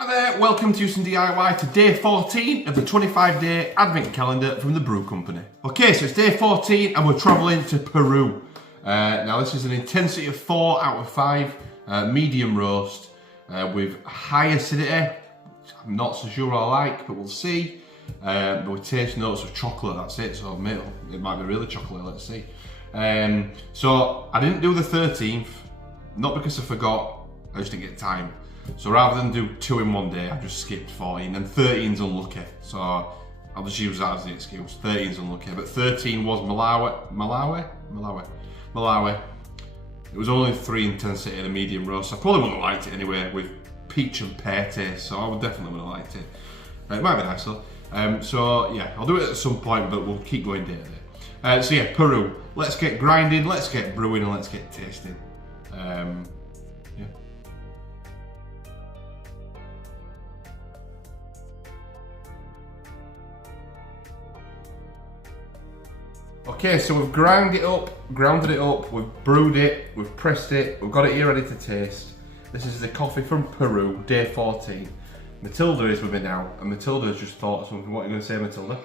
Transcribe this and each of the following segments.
Hi there, welcome to Huson DIY to day 14 of the 25-day advent calendar from the Brew company. Okay, so it's day 14 and we're travelling to Peru. Now this is an intensity of 4 out of 5, medium roast with high acidity. I'm not so sure I like, but we'll see. But we taste notes of chocolate, that's it, so it might be really chocolate, let's see. So I didn't do the 13th, not because I forgot, I just didn't get time. So rather than do 2 in one day, I just skipped 14, and 13's unlucky. So I'll just use that as the excuse. 13's unlucky, but 13 was Malawi. It was only 3 intensity and a medium roast. I probably wouldn't have liked it anyway with peach and pear taste, so I would definitely would have liked it. It might be nice though. So yeah, I'll do it at some point, but we'll keep going day to day. So yeah, Peru. Let's get grinding, let's get brewing, and let's get tasting. Yeah. Okay, so we've grounded it up, we've brewed it, we've pressed it, we've got it here ready to taste. This is the coffee from Peru, day 14. Matilda is with me now, and Matilda has just thought of something. What are you going to say, Matilda?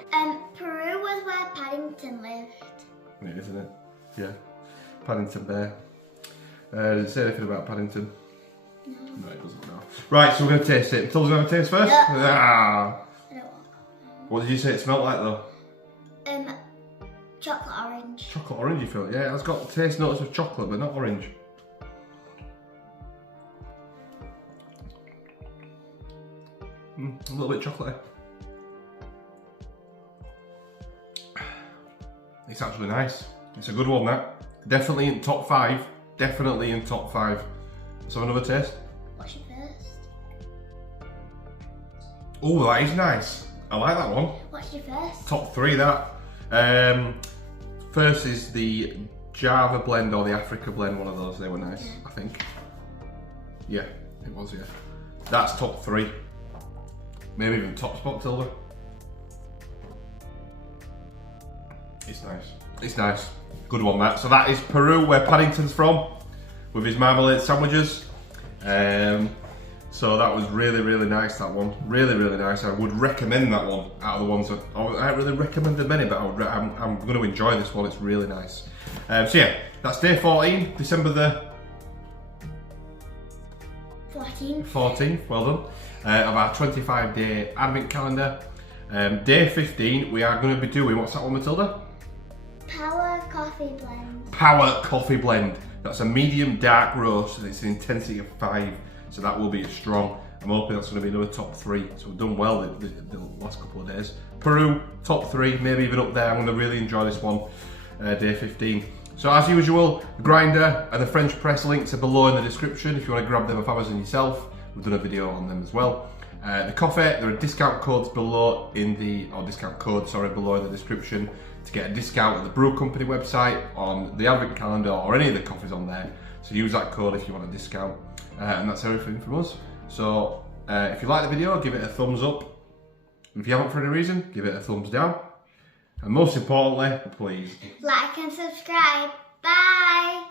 Peru was where Paddington lived. It isn't it? Yeah. Paddington Bear. Did it say anything about Paddington? No, it doesn't, no. Right, so we're going to taste it. Matilda's going to taste first? Yeah. Ah. I don't want What did you say it smelled like though? chocolate orange. Chocolate orange, you feel? Yeah, it's got taste notes of chocolate, but not orange. A little bit chocolatey. It's actually nice. It's a good one, that. Definitely in top 5. Definitely in top 5. Let's have another taste. What's your first? Oh, that is nice. I like that one. What's your first? Top 3, that. First is the Java blend or the Africa blend, one of those. They were nice, I think. Yeah, it was, yeah. That's top 3. Maybe even top spot, Tilda. It's nice. It's nice. Good one, that. So that is Peru, where Paddington's from, with his marmalade sandwiches. So that was really, really nice, that one. Really, really nice. I would recommend that one out of the ones that I haven't really recommended many, but I'm going to enjoy this one. It's really nice. So yeah, that's day 14, December the 14th, well done, of our 25-day advent calendar. Day 15, we are going to be doing, what's that one, Matilda? Power coffee blend. Power coffee blend. That's a medium dark roast, and it's an intensity of 5. So that will be a strong. I'm hoping that's going to be another top 3. So we've done well the last couple of days. Peru, top 3, maybe even up there. I'm going to really enjoy this one, day 15. So as usual, the grinder and the French press links are below in the description if you want to grab them off Amazon yourself. We've done a video on them as well. The coffee, there are discount codes below below in the description to get a discount at the Brew company website on the advent calendar or any of the coffees on there. So use that code if you want a discount. And that's everything from us. So if you like the video, give it a thumbs up. If you haven't for any reason, give it a thumbs down. And most importantly, please Like and subscribe. Bye.